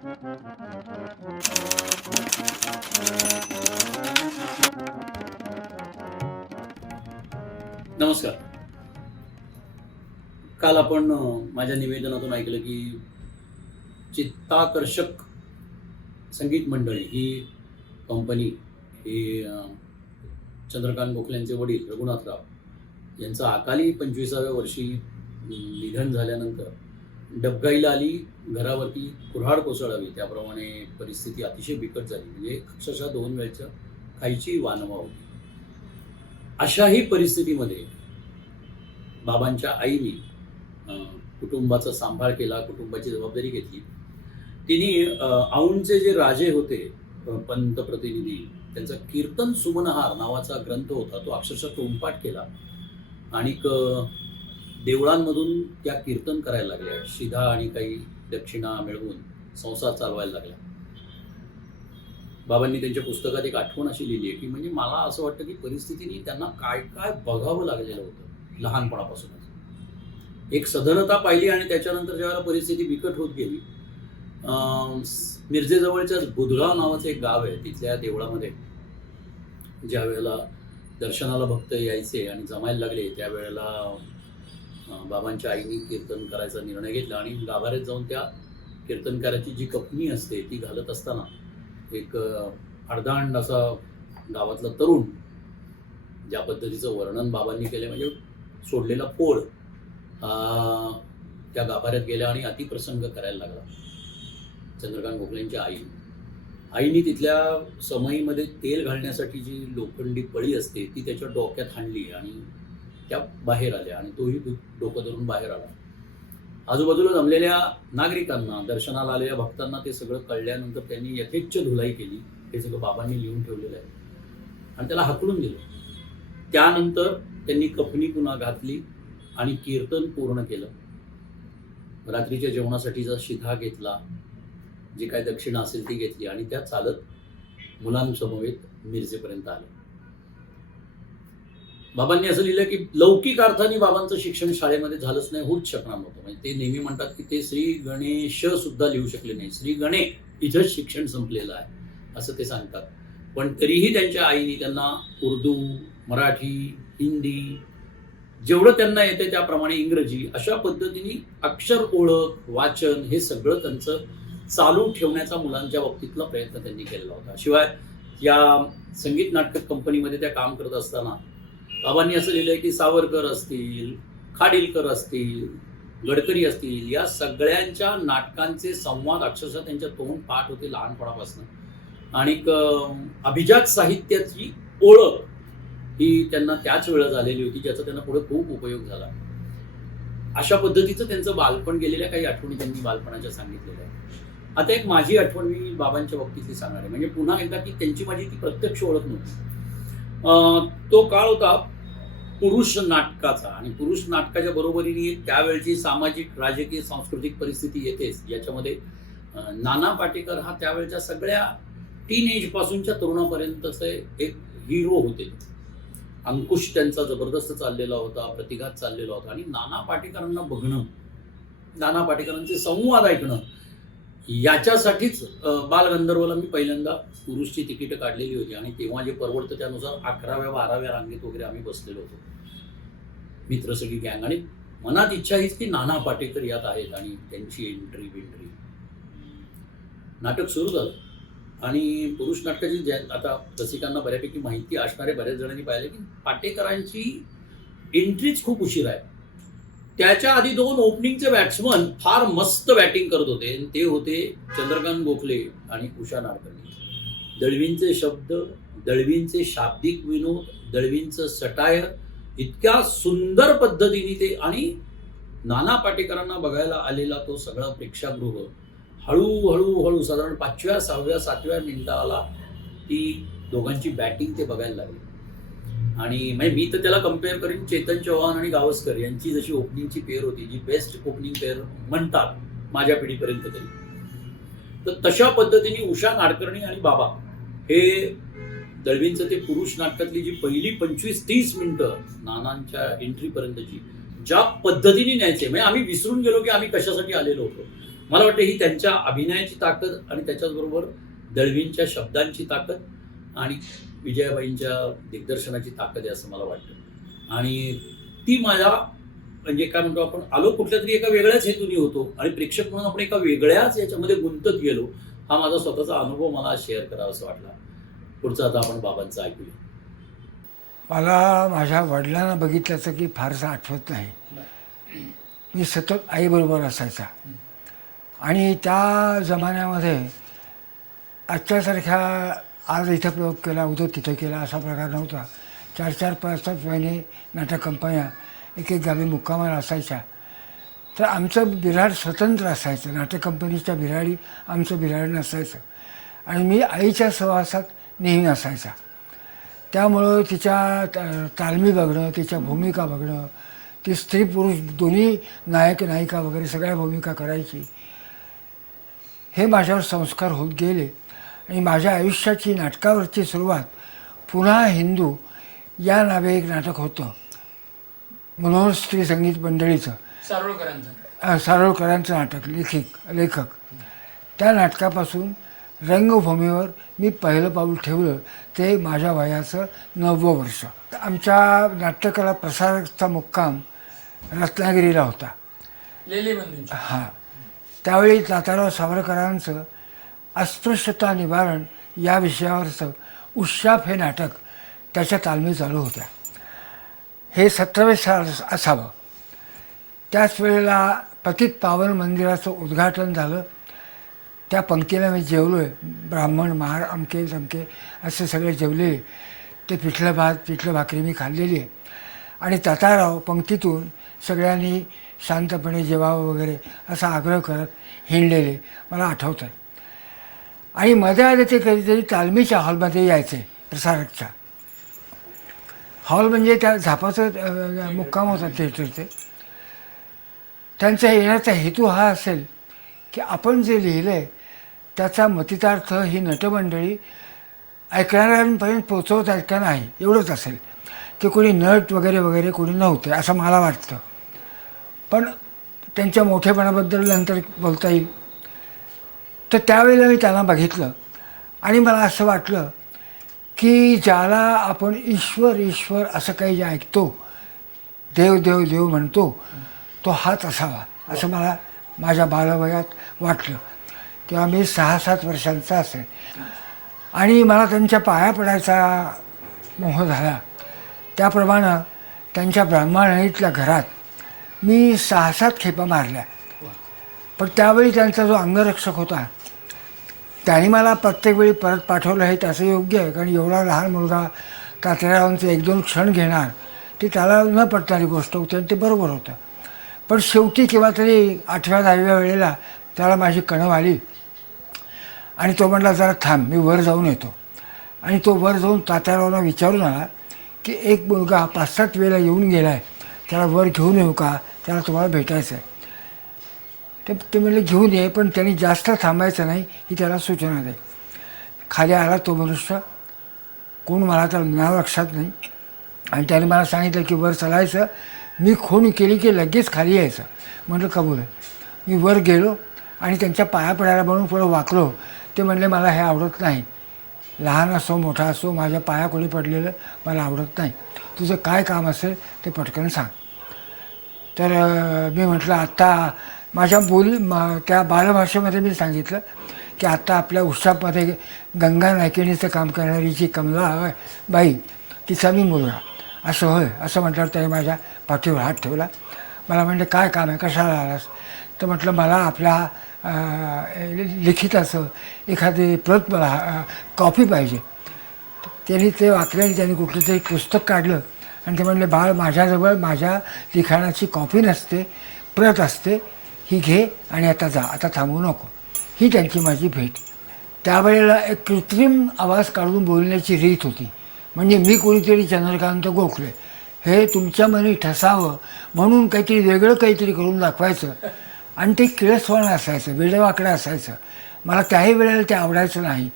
नमस्कार. काल आपण माझ्या निवेदनातून ऐकलं की चित्ताकर्षक संगीत मंडळी ही कंपनी ही चंद्रकांत गोखलेंचे वडील रघुनाथराव यांचं अकाली 25व्या वर्षी निधन झाल्यानंतर डबघाईला आली, घरावरती कुऱ्हाड कोसळावी त्याप्रमाणे परिस्थिती अतिशय बिकट झाली. म्हणजे अक्षरशः 2 वेळच्या खायची वानवा होती. अशाही परिस्थितीमध्ये बाबांच्या आईनी कुटुंबाचा सांभाळ केला, कुटुंबाची जबाबदारी घेतली. तिने औंधचे जे राजे होते पंतप्रतिनिधी, त्यांचा कीर्तन सुमनहार नावाचा ग्रंथ होता, तो अक्षरशः तोंडपाठ केला आणि देवळांमधून त्या कीर्तन करायला लागल्या. शिधा आणि काही दक्षिणा मिळवून संसार चालवायला लागला. बाबांनी त्यांच्या पुस्तकात एक आठवण अशी लिहिली आहे की म्हणजे मला असं वाटतं की परिस्थितीने त्यांना काय काय बघावं लागलेलं होतं लहानपणापासूनच. एक सधनता पाहिली आणि त्याच्यानंतर ज्यावेळेला परिस्थिती बिकट होत गेली, मिरजेजवळच्याच बुधगाव नावाचं एक गाव आहे, तिथल्या देवळामध्ये ज्या वेळेला दर्शनाला भक्त यायचे आणि जमायला लागले त्यावेळेला बाबांच्या आईने कीर्तन करायचा निर्णय घेतला आणि गाभाऱ्यात जाऊन त्या कीर्तनकाराची जी कपनी असते ती घालत असताना एक अर्धांड असा गावातला तरुण, ज्या पद्धतीचं वर्णन बाबांनी केलं म्हणजे सोडलेला पोळ, त्या गाभाऱ्यात गेल्या आणि अतिप्रसंग करायला लागला. चंद्रकांत गोखलेंच्या आईने तिथल्या समईमध्ये तेल घालण्यासाठी जी लोखंडी पळी असते ती त्याच्या डोक्यात हाणली आणि त्या बाहेर आल्या आणि तोही डोकं धरून बाहेर आला. आजूबाजूला जमलेल्या नागरिकांना, दर्शनाला आलेल्या भक्तांना ते सगळं कळल्यानंतर त्यांनी यथेच्छ धुलाई केली. हे सगळं बाबांनी लिहून ठेवलेलं आहे आणि त्याला हाकलून दिलं. त्यानंतर त्यांनी कफनी पुन्हा घातली आणि कीर्तन पूर्ण केलं. रात्रीच्या जेवणासाठीचा शिधा घेतला, जी काय दक्षिणा असेल ती घेतली आणि त्या चालत मुलांसमवेत मिरजेपर्यंत आले. बाबांनी असं लिहिलं की लौकिक अर्थाने बाबांचं शिक्षण शाळेमध्ये झालंच नाही, होऊच शकणार नव्हतं. म्हणजे ते नेहमी म्हणतात की ते श्री गणेश सुद्धा लिहू शकले नाही, श्री गणे इथंच शिक्षण संपलेलं आहे असं ते सांगतात. पण तरीही त्यांच्या आईने त्यांना उर्दू, मराठी, हिंदी, जेवढं त्यांना येते त्याप्रमाणे इंग्रजी, अशा पद्धतीने अक्षर ओळख, वाचन हे सगळं त्यांचं चालू ठेवण्याचा मुलांच्या बाबतीतला प्रयत्न त्यांनी केलेला होता. शिवाय या संगीत नाटक कंपनीमध्ये त्या काम करत असताना बाबांनी असं लिहिलंय की सावरकर असतील, खाडिलकर असतील, गडकरी असतील, या सगळ्यांच्या नाटकांचे संवाद अक्षरशः त्यांच्या तोंड पाठ होते लहानपणापासून. आणि अभिजात साहित्याची ओळख ही त्यांना त्याच वेळा झालेली होती, ज्याचा त्यांना पुढे खूप उपयोग झाला. अशा पद्धतीचं त्यांचं बालपण गेलेल्या काही आठवणी त्यांनी बालपणाच्या सांगितलेल्या आहे. आता एक माझी आठवण मी बाबांच्या बाबतीतली सांगणार आहे. म्हणजे पुन्हा एकदा की त्यांची माझी ती प्रत्यक्ष ओळख नव्हती. तो काळ होता पुरुष नाटकाचा आणि पुरुष नाटकाच्या बरोबरीने त्यावेळची सामाजिक, राजकीय, सांस्कृतिक परिस्थिती येतेच. याच्यामध्ये नाना पाटेकर हा त्यावेळच्या सगळ्या टीन एज पासूनच्या तरुणापर्यंतचे एक हिरो होते. अंकुश त्यांचा जबरदस्त चाललेला होता, प्रतिघात चाललेला होता आणि नाना पाटेकरांना बघणं, नाना पाटेकरांचे संवाद ऐकणं, याच्यासाठीच बालगंधर्वला मी पहिल्यांदा पुरुषची तिकीटं काढलेली होती आणि तेव्हा जे परवडतं त्यानुसार 11व्या 12व्या रांगेत वगैरे आम्ही बसलेलो होतो, मित्र सगळी गँग. आणि मनात इच्छा हीच की नाना पाटेकर यात आहेत आणि त्यांची एंट्री बिंट्री. नाटक सुरू झालं आणि पुरुष नाटकाची आता रसिकांना बऱ्यापैकी माहिती असणारे बऱ्याच जणांनी पाहिले की पाटेकरांची एंट्रीच खूप उशीर आहे. त्याच्या आधी 2 ओपनिंगचे बॅट्समन फार मस्त बॅटिंग करत होते. ते होते चंद्रकांत गोखले आणि उषा नाडकर्णी. दळवींचे शब्द, दळवींचे शाब्दिक विनोद, दळवींचं सटायर इतक्या सुंदर पद्धतीने ते, आणि नाना पाटेकरांना बघायला आलेला तो सगळा प्रेक्षागृह हळूहळू साधारण 5व्या 6व्या 7व्या मिनिटाला ती दोघांची बॅटिंग ते बघायला लागली. आणि म्हणजे मी तर त्याला कम्पेअर करीन चेतन चव्हाण आणि गावस्कर यांची जशी ओपनिंगची पेअर होती, जी बेस्ट ओपनिंग पेअर म्हणतात माझ्या पिढीपर्यंत तरी, तर तशा पद्धतीने उषा नाडकर्णी आणि बाबा हे दळवींचं ते पुरुष नाटकातली जी पहिली 25-30 मिनिटं नानांच्या एंट्रीपर्यंतची ज्या पद्धतीने न्यायचे, म्हणजे आम्ही विसरून गेलो की आम्ही कशासाठी आलेलो होतो. मला वाटतं ही त्यांच्या अभिनयाची ताकद आणि त्याच्याचबरोबर दळवींच्या शब्दांची ताकद आणि विजयाबाईंच्या दिग्दर्शनाची ताकद आहे असं मला वाटतं. आणि ती माझ्या म्हणजे काय म्हणतो आपण आलो कुठल्या तरी एका वेगळ्याच हेतूने होतो आणि प्रेक्षक म्हणून आपण एका वेगळ्याच याच्यामध्ये गुंतत गेलो. हा माझा स्वतःचा अनुभव मला शेअर करावा असं वाटला. पुढचं आता आपण बाबांचं ऐकूया. मला माझ्या वडिलांना बघितल्याचं की फारसं आठवत नाही. मी सतत आईबरोबर असायचा आणि त्या जमान्यामध्ये आजच्यासारख्या आज इथं प्रयोग केला उद्या तिथं केला असा प्रकार नव्हता. 4-4 5-5 महिने नाटक कंपन्या एक एक गावी मुक्कामाला असायच्या. तर आमचं बिऱ्हाड स्वतंत्र असायचं. नाटक कंपनीच्या बिऱ्हाडी आमचं बिऱ्हाड नसायचं आणि मी आईच्या सहवासात नेहमी असायचा. त्यामुळं तिच्या तालमी बघणं, तिच्या भूमिका बघणं, ती स्त्री पुरुष दोन्ही नायक नायिका वगैरे सगळ्या भूमिका करायची. हे माझ्यावर संस्कार होत गेले आणि माझ्या आयुष्याची नाटकावरची सुरुवात पुन्हा हिंदू या नावे एक नाटक होतं मनोहर स्त्री संगीत मंडळीचं, सारोळकरांचं नाटक, लेखक. त्या नाटकापासून रंगभूमीवर मी पहिलं पाऊल ठेवलं ते माझ्या वयाचं 9वं वर्ष. आमच्या नाट्यकला प्रसारकचा मुक्काम रत्नागिरीला होता. हां, त्यावेळी तात्याराव सावरकरांचं अस्पृश्यता निवारण या विषयावरचं उशाप हे नाटक त्याच्या तालमी चालू होत्या. हे 17वे साल असावं. त्याच वेळेला पतित पावन मंदिराचं उद्घाटन झालं. त्या पंक्तीला मी जेवलो आहे. ब्राह्मण महार अमके जमके असे सगळे जेवलेले. ते पिठलं भात पिठलं भाकरी मी खाल्लेली आहे आणि ताताराव पंक्तीतून सगळ्यांनी शांतपणे जेवावं वगैरे असा आग्रह करत हिंडलेले मला आठवतं आहे. आणि मध्ये आले ते कधीतरी तालमीच्या हॉलमध्ये यायचे. प्रसारकच्या हॉल म्हणजे त्या झापाचं मुक्काम होता थिएटरचे. त्यांचा येण्याचा हेतू हा असेल की आपण जे लिहिलं आहे त्याचा मतितार्थ ही नटमंडळी ऐकणाऱ्यांपर्यंत पोचवत आहेत का नाही एवढंच असेल. ते कोणी नट वगैरे वगैरे कोणी नव्हते असं मला वाटतं. पण त्यांच्या मोठेपणाबद्दल नंतर बोलता येईल. तर त्यावेळेला मी त्यांना बघितलं आणि मला असं वाटलं की ज्याला आपण ईश्वर ईश्वर असं काही जे ऐकतो, देव देव देव म्हणतो, तो हाच असावा असं मला माझ्या बालवयात वाटलं. तेव्हा मी 6-7 वर्षांचा असेल आणि मला त्यांच्या पाया पडायचा मोह झाला. त्याप्रमाणे त्यांच्या ब्राह्मणाईतल्या घरात मी 6-7 खेपा मारल्या. पण त्यावेळी त्यांचा जो अंगरक्षक होता त्याने मला प्रत्येक वेळी परत पाठवलं हे त्याचं योग्य आहे. कारण एवढा लहान मुलगा तात्यारावांचे 1-2 क्षण घेणार ती त्याला न पटणारी गोष्ट होती आणि ते बरोबर होतं. पण शेवटी केव्हा तरी 8व्या-10व्या वेळेला त्याला माझी कणव आली आणि तो म्हटला जरा थांब मी वर जाऊन येतो. आणि तो वर जाऊन तात्यारावांना विचारून आला की एक मुलगा 5-7 वेळेला येऊन गेला आहे, त्याला वर घेऊन येऊ का, त्याला तुम्हाला भेटायचं आहे. ते म्हणले घेऊन ये, पण त्यांनी जास्त थांबायचं नाही ही त्याला सूचना दे. खाली आला तो मनुष्य, कोण मला तर नाव लक्षात नाही. आणि त्याने मला सांगितलं की वर चलायचं. मी खूण केली की लगेच खाली यायचं. म्हटलं कबूल आहे. मी वर गेलो आणि त्यांच्या पाया पडायला म्हणून पुढं वाकलो. ते म्हणले मला हे आवडत नाही, लहान असो मोठा असो माझ्या पाया कोणी पडलेलं मला आवडत नाही, तुझं काय काम असेल ते पटकन सांग. तर मी म्हटलं आत्ता माझ्या त्या बालभाषेमध्ये मी सांगितलं की आत्ता आपल्या उशापमध्ये गंगा नायकिणीचं काम करणारी जी कमला बाई तिचा मी मुलगा. असं होय असं म्हटल्यावर त्याने माझ्या पाठीवर हात ठेवला. मला म्हणले काय काम आहे, कशाला आलास. तर म्हटलं मला आपल्या लिखिताचं एखादी प्रत मला कॉपी पाहिजे. त्यांनी ते वाचल्याने त्यांनी कुठलं तरी पुस्तक काढलं आणि ते म्हणले बाळ माझ्याजवळ माझ्या लिखाणाची कॉपी नसते, प्रत असते, ही घे आणि आता जा, आता थांबू नको. ही त्यांची माझी भेट. त्यावेळेला एक कृत्रिम आवाज काढून बोलण्याची रीत होती. म्हणजे मी कोणीतरी चंद्रकांत गोखले हे तुमच्या मनी ठसावं म्हणून काहीतरी वेगळं काहीतरी करून दाखवायचं आणि ते किळसवाणं असायचं, वेडेवाकडं असायचं. मला त्याही वेळेला ते आवडायचं नाही.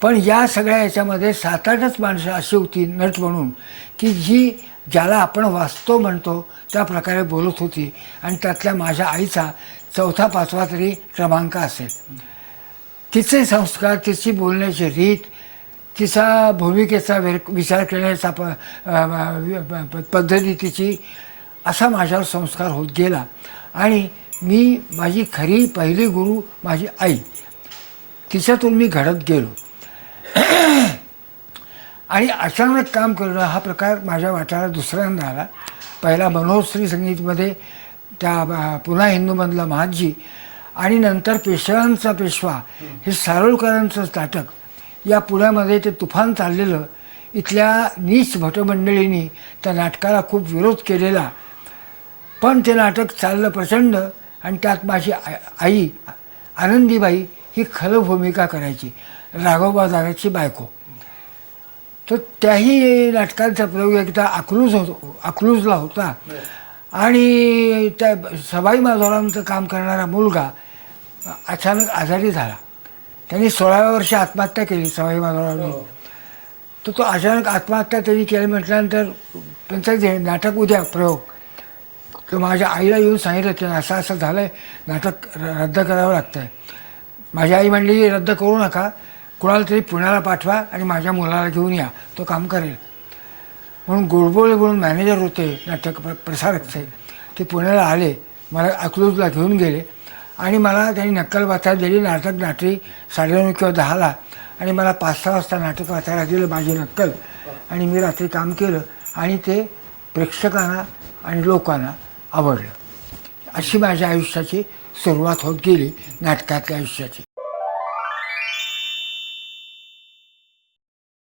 पण या सगळ्या याच्यामध्ये 7-8च माणसं अशी होती नट म्हणून की जी ज्याला आपण वास्तव म्हणतो त्या प्रकारे बोलत होती. आणि त्यातल्या माझ्या आईचा चौथा पाचवा तरी क्रमांक असेल. तिचे संस्कार, तिची बोलण्याची रीत, तिचा भूमिकेचा विचार करण्याचा पद्धती तिची, असा माझ्यावर संस्कार होत गेला. आणि माझी खरी पहिली गुरु माझी आई, तिच्यातून मी घडत गेलो. आणि अचानक काम करणं हा प्रकार माझ्या वाट्याला दुसऱ्यांदा आला. पहिला मनोश्री संगीतमध्ये त्या पुन्हा हिंदूमधला महाजी, आणि नंतर पेशव्यांचा पेशवा हे सारोळकरांचंच नाटक. या पुण्यामध्ये ते तुफान चाललेलं. इथल्या नीच भटमंडळींनी त्या नाटकाला खूप विरोध केलेला, पण ते नाटक चाललं प्रचंड. आणि त्यात माझी आई आनंदीबाई ही खरं भूमिका करायची, राघोबा दादाची बायको. तर त्याही नाटकांचा प्रयोग एकदा अकलूजला होता. आणि त्या सवाई माधवरावांचं काम करणारा मुलगा अचानक आजारी झाला. त्यांनी 16व्या वर्षी आत्महत्या केली सवाई माधवरावांनी. तर तो अचानक आत्महत्या त्यांनी केली म्हटल्यानंतर त्यांचं जे नाटक उद्या प्रयोग, तर माझ्या आईला येऊन सांगितलं की असं असं झालं आहे, नाटक रद्द करावं लागतं आहे. माझी आई म्हणली रद्द करू नका, कुणाला तरी पुण्याला पाठवा आणि माझ्या मुलाला घेऊन या, तो काम करेल. म्हणून गोडबोळे म्हणून मॅनेजर होते नाटक प्रसारकचे, ते पुण्याला आले, मला अकलूजला घेऊन गेले. आणि मला त्यांनी नक्कल वाचायला दिली. नाटक नाटरी 9:30 किंवा 10ला, आणि मला 5-6 वाजता नाटक वाचायला दिलं माझी नक्कल. आणि मी रात्री काम केलं आणि ते प्रेक्षकांना आणि लोकांना आवडलं. अशी माझ्या आयुष्याची सुरुवात होत गेली, नाटकातल्या आयुष्याची.